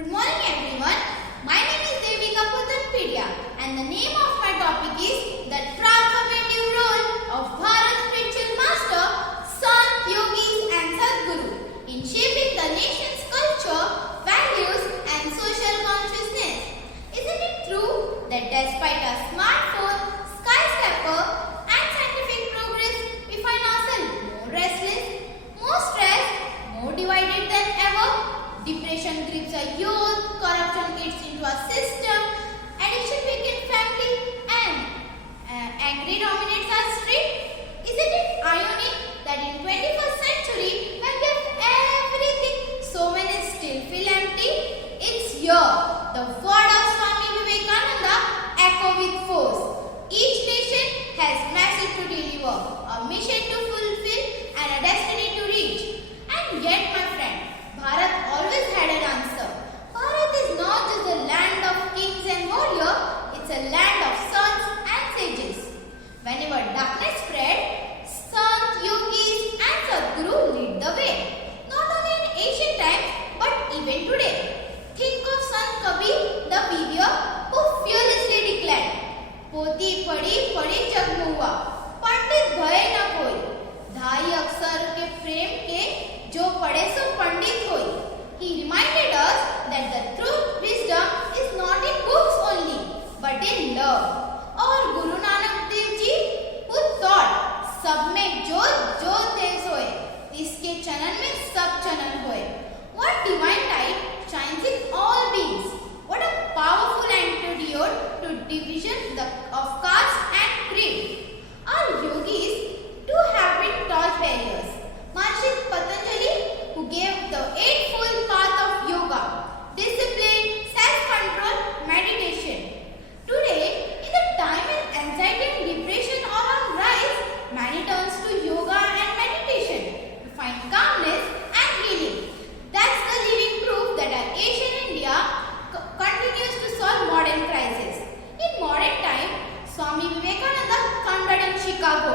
Good morning everyone. My name is Devika Putanpedia and the name of my topic is the transformative role of Bharat's spiritual master, Sant Yogis and Sadguru in shaping the nation's culture, values and social consciousness. Isn't it true that despite our smartphone, skyscraper and scientific progress, we find ourselves more restless, more stressed, more divided than ever? Depression grips our youth, corruption gets into our system, addiction weakens family and angry dominates our street. Isn't it ironic that in 21st century when we have everything, so many still feel empty? It's here, the word of Swami Vivekananda echo with force. Each nation has message to deliver, a mission to fulfill and a destiny to reach. And yet my friend, Bharat always had an answer. Bharat is not just a land of kings and warriors, it's a land of sons and sages. Whenever darkness spread, Sant, Yogis and Sadguru lead the way. Not only in ancient times, but even today. Think of Sant Kabir, the warrior who fearlessly declared, "Poti padi padi jag हुआ, पंडित भय न कोई, धाई अक्षर के प्रेम के जो पढ़े सो पंडित होई." He reminded us that the true wisdom is not in books only, but in love. और गुरु नानक देव जी who thought, सब में ज्योत ज्योत है सोए, इसके चनन में सब चनन होए. What divine light shines in all beings. What a powerful antidote to division of caste and creed. Our yogis too have been torch barriers. Maharishi Patanjali, who gave the eightfold path of yoga, discipline, self-control, meditation. Today, in the time when anxiety and depression are on rise, many turns to yoga and meditation to find calmness and healing. That's the living proof that our Asian India continues to solve modern crises. In modern time, Swami Vivekananda thundered in Chicago,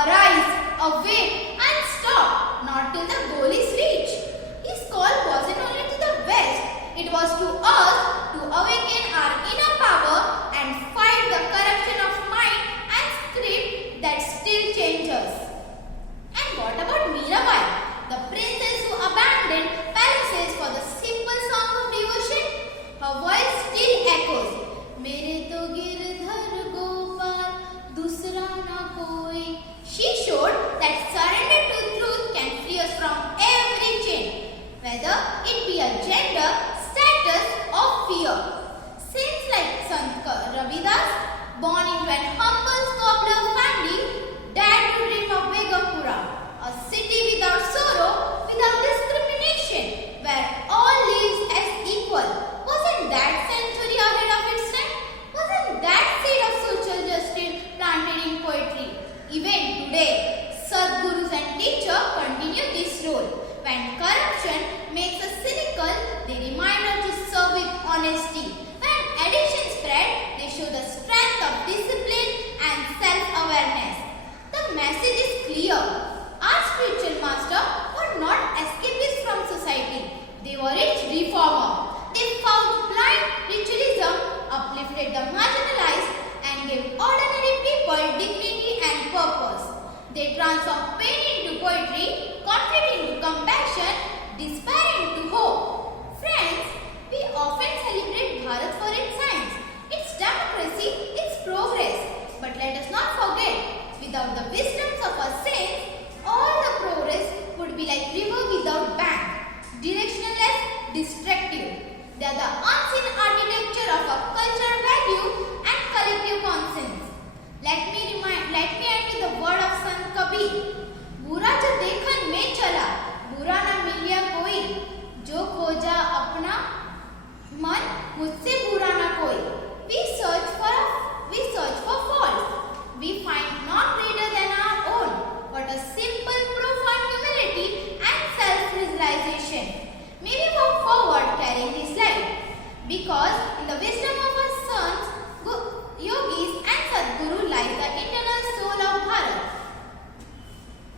"Arise, awake and stop, not till the goal is reached." His call wasn't only to the West, it was to us to awaken our inner power and fight the corruption of mind and script that still change us. And what about Mirabai, the princess who abandoned palaces for the simple song of devotion? Her voice still echoes, "Mere to girdhar gopal, dusra na koi." She showed that surrender to truth can free us from every chain, whether it be a gender, status or fear. Saints like Sant Ravidas, born into an humble cobbler family, dared to dream of Begampura, a city without sorrow, without discrimination, where all lives as equal. Wasn't that century ahead of its time? Wasn't that seed of social justice planted in poetry? Even today, Sadgurus and teachers continue this role. When corruption makes us cynical, they remind us to serve with honesty. When addiction spread, they show the strength of discipline and self-awareness. The message is clear. Our spiritual master were not escapists from society. They were its reformer. They fought blind ritualism, uplifted the marginalized, and gave ordinary people dignity and purpose. They transformed pain into poetry, conflict into compassion, despair into hope. Friends,